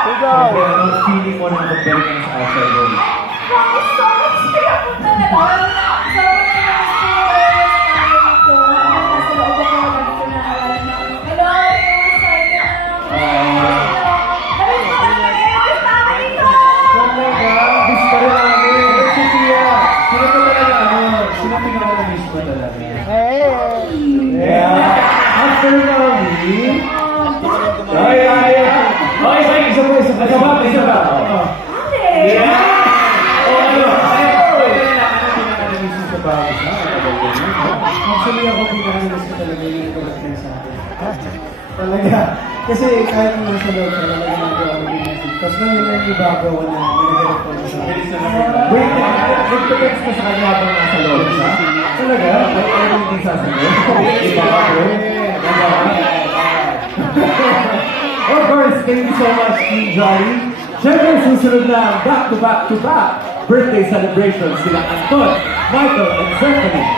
Siyempre, anong feeling mo nang magbalik ka sa outside world? Promise, so much kaya punta na lang. So much na gusto ko dito. Nasa loob ako, lagi ko naalala na. Hello, excited na. Namiss ko kami, namiss namin dito. Miss pa rin namin. Si Tia, sino ka talaga sino pinaka-miss mo talaga? Yeah. After Mami. Isa pa. Yeah. Actually, ako pinaka-miss ko talaga yung collecting sa akin. Talaga. Kasi kahit nung nasa loob, talaga ginagawa ko din natin. Tapos ngayon na yung bago ako na nag-direct ko na sa akin. Wait, nag-text ka sa kanya habang nasa loob siya? Talaga? Ay, hindi sasagot? Iba ka po? Of course, thank you so much, Team Jolly. Siyempre, susunod na back-to-back-to-back birthday celebrations sila Anton, Michael, and Stephanie.